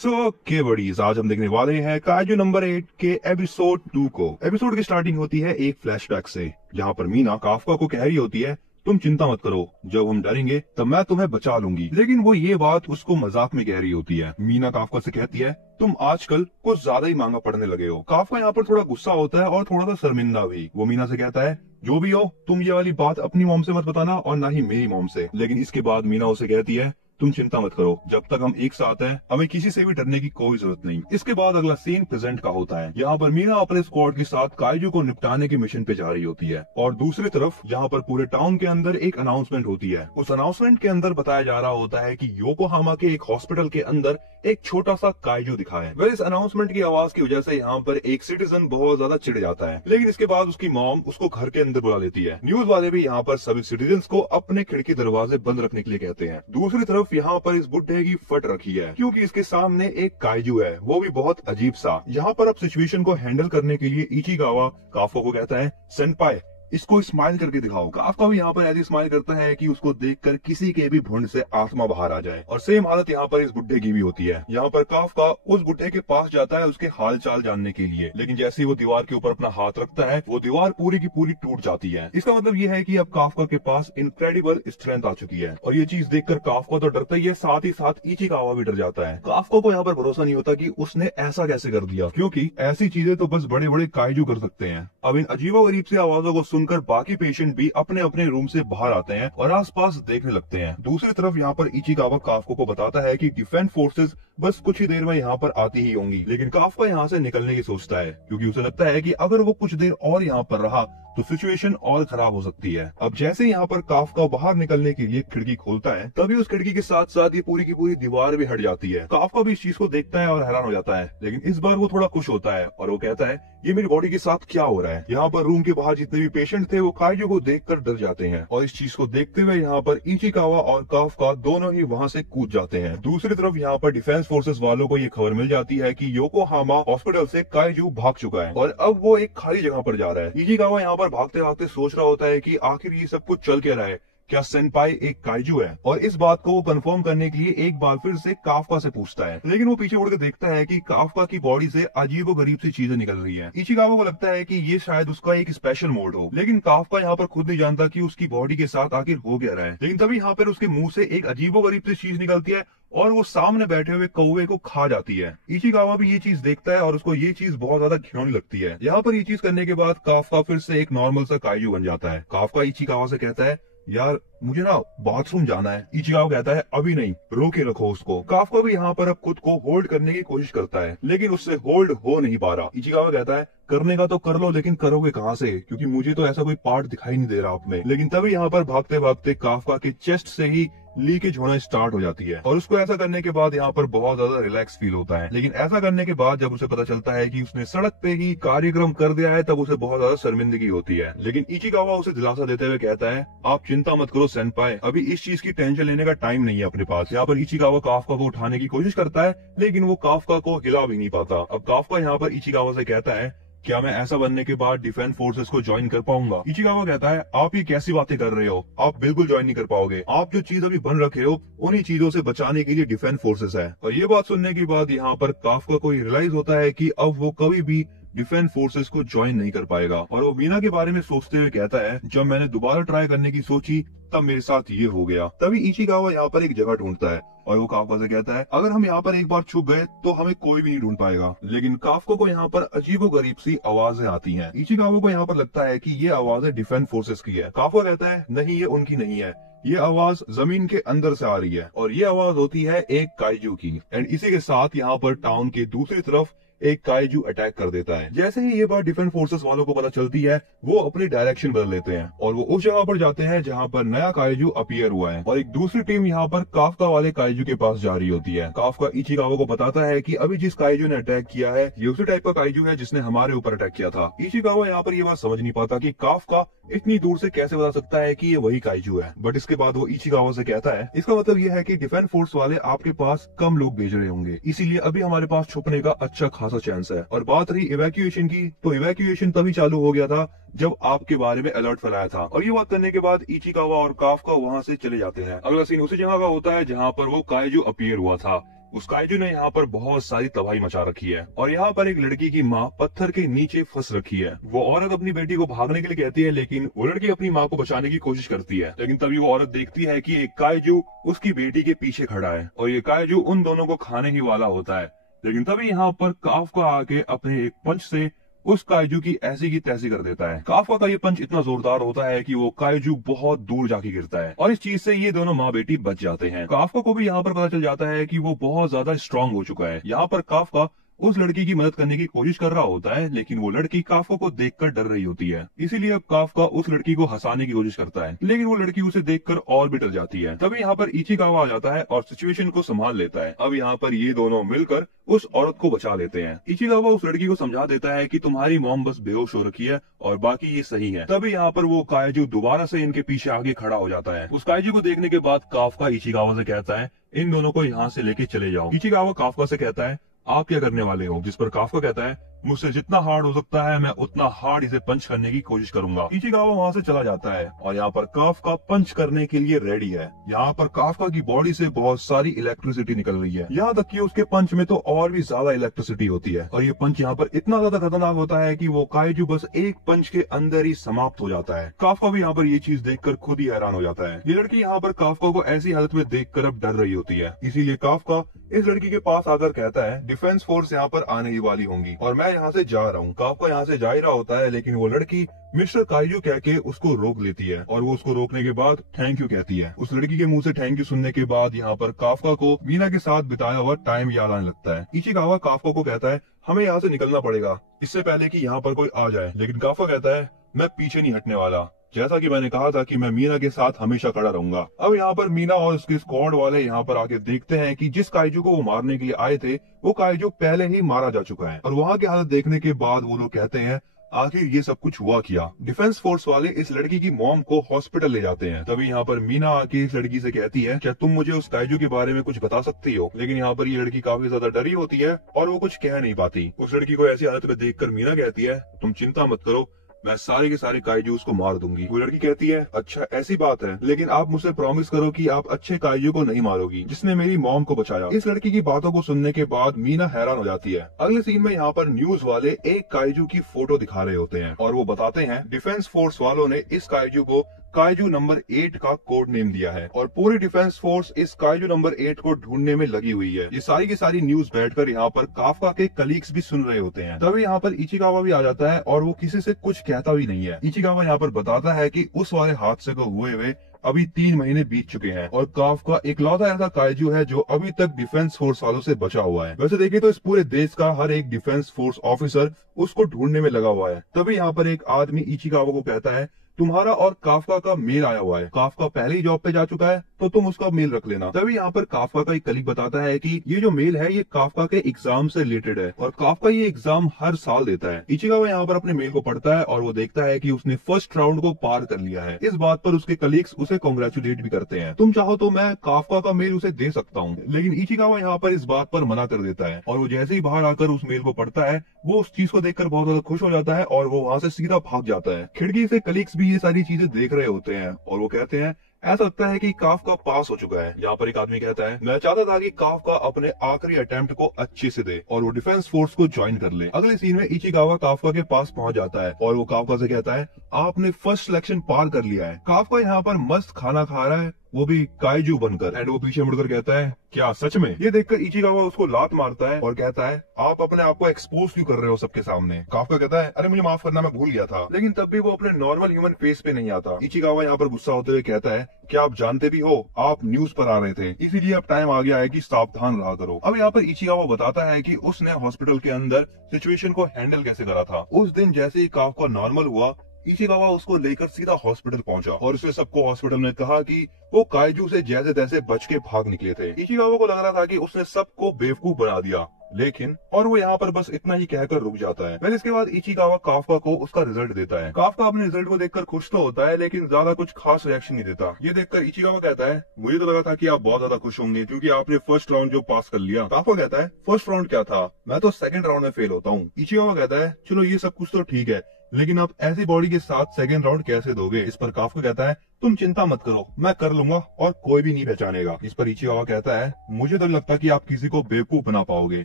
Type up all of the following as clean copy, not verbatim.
के बडीज, आज हम देखने वाले हैं काइजू नंबर 8 के एपिसोड 2 को। एपिसोड की स्टार्टिंग होती है एक फ्लैशबैक से, जहाँ पर मीना काफका को कह रही होती है, तुम चिंता मत करो, जब हम डरेंगे तब मैं तुम्हें बचा लूंगी। लेकिन वो ये बात उसको मजाक में कह रही होती है। मीना काफका से कहती है, तुम आजकल कुछ ज्यादा ही महंगा पड़ने लगे हो। काफका यहाँ पर थोड़ा गुस्सा होता है और थोड़ा सा शर्मिंदा भी। वो मीना से कहता है, जो भी हो तुम ये वाली बात अपनी मॉम से मत बताना और ना ही मेरी मॉम से। लेकिन इसके बाद मीना उसे कहती है, तुम चिंता मत करो, जब तक हम एक साथ हैं हमें किसी से भी डरने की कोई जरूरत नहीं। इसके बाद अगला सीन प्रेजेंट का होता है। यहाँ पर मीना अपने स्क्वाड के साथ काइजू को निपटाने के मिशन पे जा रही होती है और दूसरी तरफ यहाँ पर पूरे टाउन के अंदर एक अनाउंसमेंट होती है। उस अनाउंसमेंट के अंदर बताया जा रहा होता है कि योकोहामा के एक हॉस्पिटल के अंदर एक छोटा सा काइजू दिखा है। वह इस अनाउंसमेंट की आवाज की वजह से यहाँ पर एक सिटीजन बहुत ज्यादा चिढ़ जाता है। लेकिन इसके बाद उसकी मॉम उसको घर के अंदर बुला लेती है। न्यूज वाले भी यहाँ पर सभी सिटीजन को अपने खिड़की दरवाजे बंद रखने के लिए कहते हैं। दूसरी तरफ यहाँ पर इस बुड्ढे की फट रखी है क्योंकि इसके सामने एक काइजू है, वो भी बहुत अजीब सा। यहाँ पर अब सिचुएशन को हैंडल करने के लिए इचिगावा काफका को कहता है, सेनपाई इसको स्माइल करके दिखाओ। काफका भी यहाँ पर ऐसी स्माइल करता है कि उसको देखकर किसी के भी भुंड से आत्मा बाहर आ जाए। और सेम हालत यहाँ पर इस बुड्ढे की भी होती है। यहाँ पर काफका उस बुड्ढे के पास जाता है उसके हाल चाल जानने के लिए, लेकिन जैसे ही वो दीवार के ऊपर अपना हाथ रखता है वो दीवार पूरी की पूरी टूट जाती है। इसका मतलब ये है कि अब काफका के पास इनक्रेडिबल स्ट्रेंथ आ चुकी है। और ये चीज देखकर काफका तो डरता ही है, साथ ही साथ इचिगावा भी डर जाता है। काफका को यहाँ पर भरोसा नहीं होता कि उसने ऐसा कैसे कर दिया, क्योंकि ऐसी चीजें तो बस बड़े बड़े काइजू कर सकते हैं। अब इन अजीबोगरीब सी आवाजों को सुनकर बाकी पेशेंट भी अपने अपने रूम से बाहर आते हैं और आसपास देखने लगते हैं। दूसरी तरफ यहाँ पर इचिगावा काफका को बताता है कि डिफेंस फोर्सेस बस कुछ ही देर में यहाँ पर आती ही होंगी। लेकिन काफका यहाँ से निकलने की सोचता है क्योंकि उसे लगता है कि अगर वो कुछ देर और यहाँ पर रहा तो सिचुएशन और खराब हो सकती है। अब जैसे यहाँ पर काफका बाहर निकलने के लिए खिड़की खोलता है, तभी उस खिड़की के साथ साथ ये पूरी की पूरी दीवार भी हट जाती है। काफका भी इस चीज को देखता है और हैरान हो जाता है, लेकिन इस बार वो थोड़ा खुश होता है और वो कहता है, ये मेरी बॉडी के साथ क्या हो रहा है। यहाँ पर रूम के बाहर जितने भी पेशेंट थे वो काइजू को देखकर डर जाते हैं और इस चीज को देखते हुए यहाँ पर इचिगावा और काफका दोनों ही वहाँ से कूद जाते हैं। दूसरी तरफ यहाँ पर डिफेंस फोर्सेस वालों को ये खबर मिल जाती है कि योकोहामा हॉस्पिटल से काइजू भाग चुका है और अब वो एक खाली जगह पर जा रहा है। इचिगावा यहाँ पर भागते भागते सोच रहा होता है कि आखिर ये सब कुछ चल क्या रहा है, क्या सेनपाई एक काइजू है। और इस बात को वो कंफर्म करने के लिए एक बार फिर से काफका से पूछता है, लेकिन वो पीछे मुड़कर देखता है कि काफका की बॉडी से अजीबोगरीब सी चीजें निकल रही हैं। इचिगावा को लगता है कि ये शायद उसका एक स्पेशल मोड हो, लेकिन काफका यहाँ पर खुद नहीं जानता कि उसकी बॉडी के साथ आखिर हो क्या रहा है। लेकिन तभी यहाँ पर उसके मुंह से एक अजीबोगरीब सी चीज निकलती है और वो सामने बैठे हुए कौवे को खा जाती है। इचिगावा भी ये चीज देखता है और उसको ये चीज बहुत ज्यादा घिनौनी लगती है। यहाँ पर ये चीज करने के बाद काफका फिर से एक नॉर्मल सा काइजू बन जाता है। काफका इचिगावा से कहता है, यार मुझे ना बाथरूम जाना है। इचिगावा कहता है, अभी नहीं, रोके रखो उसको। काफका भी यहाँ पर अब खुद को होल्ड करने की कोशिश करता है, लेकिन उससे होल्ड हो नहीं पा रहा। इचिगावा कहता है, करने का तो कर लो, लेकिन करोगे कहाँ से, क्योंकि मुझे तो ऐसा कोई पार्ट दिखाई नहीं दे रहा आप में। लेकिन तभी यहाँ पर भागते भागते काफका के चेस्ट से ही लीकेज होना स्टार्ट हो जाती है और उसको ऐसा करने के बाद यहाँ पर बहुत ज्यादा रिलैक्स फील होता है। लेकिन ऐसा करने के बाद जब उसे पता चलता है कि उसने सड़क पे ही कार्यक्रम कर दिया है, तब उसे बहुत ज्यादा शर्मिंदगी होती है। लेकिन इचिगावा उसे दिलासा देते हुए कहता है, आप चिंता मत करो सेनपाई, अभी इस चीज की टेंशन लेने का टाइम नहीं है अपने पास। यहाँ पर इचिगावा काफका को उठाने की कोशिश करता है, लेकिन वो काफका को हिला भी नहीं पाता। अब काफका यहाँ पर इचिगावा से कहता है, क्या मैं ऐसा बनने के बाद डिफेंस फोर्सेस को ज्वाइन कर पाऊंगा। इचिगावा कहता है, आप ये कैसी बातें कर रहे हो, आप बिल्कुल ज्वाइन नहीं कर पाओगे। आप जो चीज अभी बन रखे हो उन्हीं चीजों से बचाने के लिए डिफेंस फोर्सेस है। और ये बात सुनने के बाद यहाँ पर काफका को रियलाइज होता है कि अब वो कभी भी डिफेंस फोर्सेस को ज्वाइन नहीं कर पाएगा। और वो मीना के बारे में सोचते हुए कहता है, जब मैंने दोबारा ट्राई करने की सोची तब मेरे साथ ये हो गया। तभी इचिगावा यहाँ पर एक जगह ढूंढता है और वो काफका से कहता है, अगर हम यहाँ पर एक बार छुप गए तो हमें कोई भी नहीं ढूंढ पाएगा। लेकिन काफका को यहाँ पर अजीबोगरीब सी आवाजें आती हैं। इचिगावा को यहाँ पर लगता है कि ये आवाजें डिफेंस फोर्सेस की है। काफका कहता है, नहीं ये उनकी नहीं है, ये आवाज जमीन के अंदर से आ रही है और ये आवाज होती है एक काइजू की। एंड इसी के साथ यहाँ पर टाउन के दूसरी तरफ एक काइजू अटैक कर देता है। जैसे ही ये बात डिफेंस फोर्सेस वालों को पता चलती है, वो अपनी डायरेक्शन बदल लेते हैं और वो उस जगह पर जाते हैं जहाँ पर नया काइजू अपीयर हुआ है। और एक दूसरी टीम यहाँ पर काफका वाले काइजू के पास जा रही होती है। काफका इचिगावा को बताता है कि अभी जिस काइजू ने अटैक किया है ये उसी टाइप का काइजू है जिसने हमारे ऊपर अटैक किया था। इचिगावा यहाँ पर ये बात समझ नहीं पाता कि काफका इतनी दूर से कैसे बता सकता है कि ये वही काइजू है। बट इसके बाद वो इचिगावा से कहता है, इसका मतलब ये है कि डिफेंस फोर्स वाले आपके पास कम लोग भेज रहे होंगे, इसीलिए अभी हमारे पास छुपने का अच्छा खासा चांस है। और बात रही इवैक्यूएशन की, तो इवैक्यूएशन तभी चालू हो गया था जब आपके बारे में अलर्ट फैलाया था। और ये बात करने के बाद इचिगावा और काफका वहाँ से चले जाते हैं। अगला सीन उसी जगह का होता है जहाँ पर वो काइजू अपीयर हुआ था। उस काइजू ने यहाँ पर बहुत सारी तबाही मचा रखी है और यहाँ पर एक लड़की की माँ पत्थर के नीचे फंस रखी है। वो औरत अपनी बेटी को भागने के लिए कहती है, लेकिन वो लड़की अपनी माँ को बचाने की कोशिश करती है। लेकिन तभी वो औरत देखती है कि एक काइजू उसकी बेटी के पीछे खड़ा है और ये काइजू उन दोनों को खाने ही वाला होता है। लेकिन तभी यहाँ पर काफ्का आके अपने एक पंच से उस काइजू की ऐसी की तैसी कर देता है। काफ्का का ये पंच इतना जोरदार होता है कि वो काइजू बहुत दूर जाके गिरता है और इस चीज से ये दोनों माँ बेटी बच जाते हैं। काफ्का को भी यहाँ पर पता चल जाता है कि वो बहुत ज्यादा स्ट्रांग हो चुका है। यहाँ पर काफ्का उस लड़की की मदद करने की कोशिश कर रहा होता है, लेकिन वो लड़की काफ्का को देखकर डर रही होती है। इसीलिए अब काफ्का उस लड़की को हंसाने की कोशिश करता है, लेकिन वो लड़की उसे देखकर और भी डर जाती है। तभी यहाँ पर इचिकावा आ जाता है और सिचुएशन को संभाल लेता है। अब यहाँ पर ये दोनों मिलकर उस औरत को बचा लेते हैं। इचिकावा उस लड़की को समझा देता है कि तुम्हारी मॉम बस बेहोश हो रखी है और बाकी ये सही है। तभी यहाँ पर वो काइजू दोबारा से इनके पीछे आगे खड़ा हो जाता है। उस काइजू को देखने के बाद काफ्का इचिकावा से कहता है, इन दोनों को यहाँ से लेके चले जाओ। इचिकावा काफ्का से कहता है, आप क्या करने वाले हो? जिस पर काफ्का कहता है, मुझसे जितना हार्ड हो सकता है मैं उतना हार्ड इसे पंच करने की कोशिश करूंगा। इचिकावा वहाँ से चला जाता है और यहाँ पर काफ्का पंच करने के लिए रेडी है। यहाँ पर काफ्का की बॉडी से बहुत सारी इलेक्ट्रिसिटी निकल रही है, यहाँ तक कि उसके पंच में तो और भी ज्यादा इलेक्ट्रिसिटी होती है और ये पंच यहाँ पर इतना ज्यादा खतरनाक होता है कि वो काइजू बस एक पंच के अंदर ही समाप्त हो जाता है। काफ्का भी यहाँ पर ये चीज देखकर खुद ही हैरान हो जाता है। ये लड़की यहाँ पर काफ्का को ऐसी हालत में देखकर अब डर रही होती है, इसीलिए काफ्का इस लड़की के पास आकर कहता है, डिफेंस फोर्स यहाँ पर आने ही वाली होंगी और मैं यहाँ से जा रहा हूँ। काफ्का यहाँ से जा ही रहा होता है, लेकिन वो लड़की मिस्टर काइजू कह के उसको रोक लेती है और वो उसको रोकने के बाद थैंक यू कहती है। उस लड़की के मुंह से थैंक यू सुनने के बाद यहाँ पर काफ्का को मीना के साथ बिताया हुआ टाइम याद आने लगता है। इचिकावा काफ्का को कहता है, हमें यहाँ से निकलना पड़ेगा इससे पहले कि यहाँ पर कोई आ जाए, लेकिन काफ्का कहता है, मैं पीछे नहीं हटने वाला। जैसा कि मैंने कहा था कि मैं मीना के साथ हमेशा खड़ा रहूंगा। अब यहाँ पर मीना और उसके स्क्वाड वाले यहाँ पर आके देखते हैं कि जिस काइजू को वो मारने के लिए आए थे वो काइजू पहले ही मारा जा चुका है और वहाँ की हालत देखने के बाद वो लोग कहते हैं, आखिर ये सब कुछ हुआ क्या? डिफेंस फोर्स वाले इस लड़की की मॉम को हॉस्पिटल ले जाते हैं। तभी यहाँ पर मीना आके इस लड़की से कहती है, क्या तुम मुझे उस काइजू के बारे में कुछ बता सकती हो? लेकिन यहाँ पर ये लड़की काफी ज्यादा डरी होती है और वो कुछ कह नहीं पाती। उस लड़की को ऐसी हालत में देखकर मीना कहती है, तुम चिंता मत करो, मैं सारे के सारे काइजूस को मार दूंगी। वो लड़की कहती है, अच्छा ऐसी बात है, लेकिन आप मुझसे प्रॉमिस करो कि आप अच्छे काइजू को नहीं मारोगी जिसने मेरी मॉम को बचाया। इस लड़की की बातों को सुनने के बाद मीना हैरान हो जाती है। अगले सीन में यहाँ पर न्यूज वाले एक काइजू की फोटो दिखा रहे होते हैं और वो बताते हैं डिफेंस फोर्स वालों ने इस काइजू को काइजू नंबर 8 का कोड नेम दिया है और पूरी डिफेंस फोर्स इस काइजू नंबर 8 को ढूंढने में लगी हुई है। ये सारी की सारी न्यूज बैठकर यहाँ पर काफ्का के कलीग्स भी सुन रहे होते हैं। तभी यहाँ पर इचिकावा भी आ जाता है और वो किसी से कुछ कहता भी नहीं है। इचिकावा यहाँ पर बताता है कि उस वाले हादसे को हुए अभी 3 महीने बीत चुके हैं और काफ्का इकलौता ऐसा काइजू है जो अभी तक डिफेंस फोर्स वालों से बचा हुआ है। वैसे देखें तो इस पूरे देश का हर एक डिफेंस फोर्स ऑफिसर उसको ढूंढने में लगा हुआ है। तभी यहाँ पर एक आदमी इचिकावा को कहता है, तुम्हारा और काफ्का का मेल आया हुआ है। काफ्का पहले ही जॉब पे जा चुका है तो तुम उसका मेल रख लेना। तभी यहाँ पर काफ्का का एक कलीग बताता है कि ये जो मेल है ये काफ्का के एग्जाम से रिलेटेड है और काफ्का ये एग्जाम हर साल देता है। इचिकावा यहाँ पर अपने मेल को पढ़ता है और वो देखता है कि उसने फर्स्ट राउंड को पार कर लिया है। इस बात पर उसके कलीग्स उसे कॉन्ग्रेचुलेट भी करते हैं। तुम चाहो तो मैं काफ्का का मेल उसे दे सकता हूँ, लेकिन इचिकावा यहाँ पर इस बात पर मना कर देता है और वो जैसे ही बाहर आकर उस मेल को पढ़ता है वो उस चीज को देखकर बहुत ज्यादा खुश हो जाता है और वो वहाँ से सीधा भाग जाता है। खिड़की से कलीग्स भी ये सारी चीजें देख रहे होते हैं और वो कहते हैं, ऐसा लगता है कि काफ्का पास हो चुका है। यहाँ पर एक आदमी कहता है, मैं चाहता था कि काफ्का अपने आखिरी अटेम्प्ट को अच्छे से दे और वो डिफेंस फोर्स को ज्वाइन कर ले। अगले सीन में इचिकावा काफ्का के पास पहुंच जाता है और वो काफ्का से कहता है, आपने फर्स्ट सिलेक्शन पार कर लिया है। काफ्का यहाँ पर मस्त खाना खा रहा है, वो भी काइजू बनकर, एंड वो पीछे मुड़कर कहता है, क्या सच में? ये देखकर इचिकावा उसको लात मारता है और कहता है, आप अपने आप को एक्सपोज क्यों कर रहे हो सबके सामने? काफ्का कहता है, अरे मुझे माफ करना, मैं भूल गया था। लेकिन तब भी वो अपने नॉर्मल ह्यूमन फेस पे नहीं आता। इचिकावा यहाँ पर गुस्सा होते हुए कहता है, क्या आप जानते भी हो आप न्यूज पर आ रहे थे, इसीलिए अब टाइम आ गया है कि सावधान रहा करो। अब यहाँ पर इचिकावा बताता है कि उसने हॉस्पिटल के अंदर सिचुएशन को हैंडल कैसे करा था। उस दिन जैसे ही काफ्का नॉर्मल हुआ, इचिकावा उसको लेकर सीधा हॉस्पिटल पहुंचा और उसने सबको हॉस्पिटल में कहा कि वो काइजू से जैसे तैसे बच के भाग निकले थे। इचिकावा को लग रहा था कि उसने सबको बेवकूफ बना दिया, लेकिन और वो यहाँ पर बस इतना ही कहकर रुक जाता है। फिर इसके बाद इचिकावा काफ्का को उसका रिजल्ट देता है। काफ्का अपने रिजल्ट को देखकर खुश तो होता है, लेकिन ज्यादा कुछ खास रिएक्शन नहीं देता। ये देखकर इचिकावा कहता है, मुझे तो लगा था कि आप बहुत ज्यादा खुश होंगे क्योंकि आपने फर्स्ट राउंड जो पास कर लिया। काफ्का कहता है, फर्स्ट राउंड क्या था, मैं तो सेकंड राउंड में फेल होता हूँ। इचिकावा कहता है, चलो ये सब कुछ तो ठीक है, लेकिन आप ऐसी बॉडी के साथ सेकंड राउंड कैसे दोगे? इस पर काफका कहता है तुम चिंता मत करो, मैं कर लूंगा और कोई भी नहीं पहचानेगा। इस पर इचिगावा कहता है मुझे तो लगता है कि आप किसी को बेवकूफ बना पाओगे।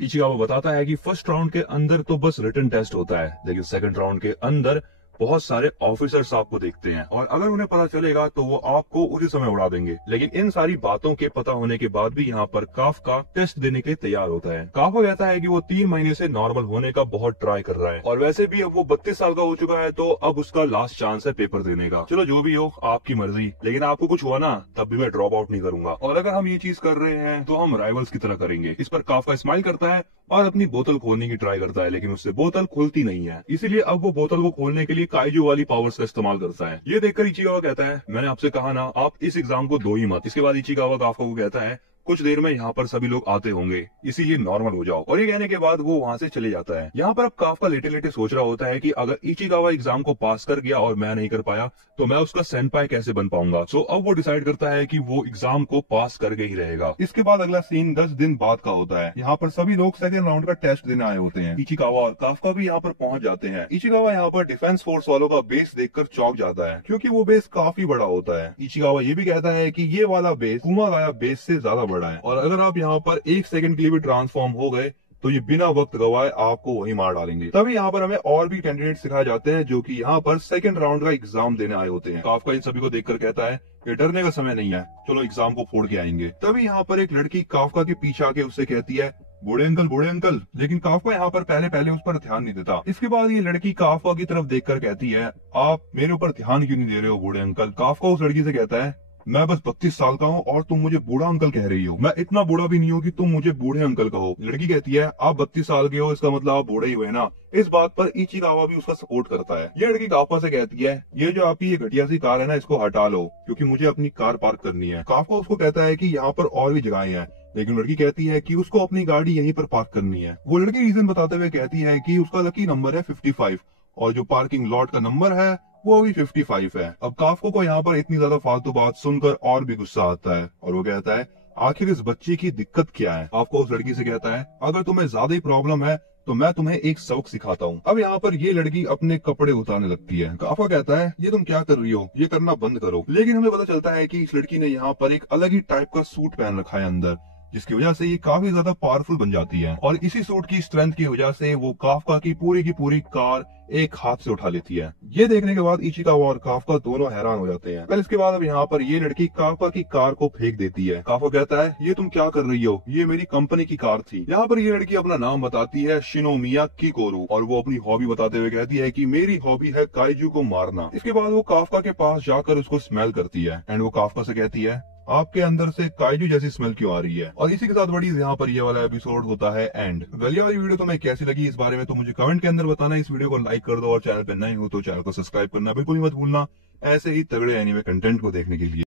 इचिगावा बताता है कि फर्स्ट राउंड के अंदर तो बस रिटन टेस्ट होता है, लेकिन सेकंड राउंड के अंदर बहुत सारे ऑफिसर्स आपको देखते हैं और अगर उन्हें पता चलेगा तो वो आपको उसी समय उड़ा देंगे। लेकिन इन सारी बातों के पता होने के बाद भी यहाँ पर काफका टेस्ट देने के लिए तैयार होता है। काफका कहता है कि वो 3 महीने से नॉर्मल होने का बहुत ट्राई कर रहा है और वैसे भी अब वो 32 साल का हो चुका है, तो अब उसका लास्ट चांस है पेपर देने का। चलो जो भी हो आपकी मर्जी, लेकिन आपको कुछ हुआ ना तब भी मैं ड्रॉप आउट नहीं करूंगा और अगर हम ये चीज कर रहे हैं तो हम राइवल्स की तरह करेंगे। इस पर काफका स्माइल करता है और अपनी बोतल खोलने की ट्राई करता है, लेकिन उससे बोतल खुलती नहीं है। इसीलिए अब वो बोतल को खोलने के लिए काइजू वाली पावर्स का इस्तेमाल करता है। ये देखकर इचिगावा कहता है मैंने आपसे कहा ना आप इस एग्जाम को दो ही मत। इसके बाद इचिगावा काफका को कहता है कुछ देर में यहाँ पर सभी लोग आते होंगे, इसीलिए नॉर्मल हो जाओ। और ये कहने के बाद वो वहाँ से चले जाता है। यहाँ पर अब काफका लेटे लेटे सोच रहा होता है कि अगर इचिगावा एग्जाम को पास कर गया और मैं नहीं कर पाया तो मैं उसका सेनपाई कैसे बन पाऊंगा। सो अब वो डिसाइड करता है कि वो एग्जाम को पास करके ही रहेगा। इसके बाद अगला सीन 10 दिन बाद का होता है। यहाँ पर सभी लोग सेकंड राउंड का टेस्ट देने आए होते हैं। इचिगावा और काफका भी यहाँ पर पहुंच जाते हैं। इचिगावा यहाँ पर डिफेंस फोर्स वालों का बेस देखकर चौंक जाता है, क्योंकि वो बेस काफी बड़ा होता है। इचिगावा ये भी कहता है कि ये वाला बेस कुमागाया बेस से ज्यादा बड़ा है और अगर आप यहाँ पर 1 सेकंड के लिए भी ट्रांसफॉर्म हो गए तो ये बिना वक्त गवाए आपको वही मार डालेंगे। तभी यहाँ पर हमें और भी कैंडिडेट सिखाए जाते हैं जो कि यहाँ पर सेकंड राउंड का एग्जाम देने आए होते हैं। काफका इन सभी को देखकर कहता है ये डरने का समय नहीं है, चलो एग्जाम को फोड़ के आएंगे। तभी यहाँ पर एक लड़की काफका के पीछे आके उससे कहती है बूढ़े अंकल। लेकिन काफका यहाँ पर पहले उस पर ध्यान नहीं देता। इसके बाद ये लड़की काफका की तरफ देखकर कहती है आप मेरे ऊपर ध्यान क्यों नहीं दे रहे हो बूढ़े अंकल? काफका उस लड़की से कहता है मैं बस 32 साल का हूँ और तुम मुझे बूढ़ा अंकल कह रही हो। मैं इतना बूढ़ा भी नहीं हूँ कि तुम मुझे बूढ़े अंकल कहो। लड़की कहती है आप 32 साल के हो, इसका मतलब आप बूढ़े ही हुए ना। इस बात पर इचिगावा भी उसका सपोर्ट करता है। ये लड़की काफका से कहती है ये जो आपकी ये घटिया सी कार है ना, इसको हटा लो क्योंकि मुझे अपनी कार पार्क करनी है। काफका उसको कहता है कि यहाँ पर और भी जगहें हैं, लेकिन लड़की कहती है कि उसको अपनी गाड़ी यहीं पर पार्क करनी है। वो लड़की रीजन बताते हुए कहती है कि उसका लकी नंबर है 55 और जो पार्किंग लॉट का नंबर है वो भी 55 है। अब काफका को यहाँ पर इतनी ज्यादा फालतू बात सुनकर और भी गुस्सा आता है और वो कहता है आखिर इस बच्चे की दिक्कत क्या है? काफका उस लड़की से कहता है अगर तुम्हें ज्यादा ही प्रॉब्लम है तो मैं तुम्हें एक सबक सिखाता हूँ। अब यहाँ पर ये लड़की अपने कपड़े उतारने लगती है। काफका कहता है ये तुम क्या कर रही हो, ये करना बंद करो। लेकिन हमें पता चलता है कि इस लड़की ने यहाँ पर एक अलग ही टाइप का सूट पहन रखा है अंदर, जिसकी वजह से ये काफी ज्यादा पावरफुल बन जाती है और इसी सूट की स्ट्रेंथ की वजह से वो काफका की पूरी कार एक हाथ से उठा लेती है। ये देखने के बाद इचिगावा और काफका दोनों हैरान हो जाते हैं। फिर इसके बाद अब यहाँ पर ये लड़की काफका की कार को फेंक देती है। काफका कहता है ये तुम क्या कर रही हो, ये मेरी कंपनी की कार थी। यहाँ पर ये लड़की अपना नाम बताती है शिनोमिया किकोरू और वो अपनी हॉबी बताते हुए कहती है कि मेरी हॉबी है काइजू को मारना। इसके बाद वो काफका के पास जाकर उसको स्मेल करती है एंड वो काफका से कहती है आपके अंदर से काइजू जैसी स्मेल क्यों आ रही है। और इसी के साथ बड़ी यहाँ पर ये वाला एपिसोड होता है एंड। ये वाली वीडियो तुम्हें कैसी लगी इस बारे में तो मुझे कमेंट के अंदर बताना। इस वीडियो को लाइक कर दो और चैनल पे नए हो तो चैनल को सब्सक्राइब करना बिल्कुल ही मत भूलना ऐसे ही तगड़े एनीमे कंटेंट को देखने के लिए।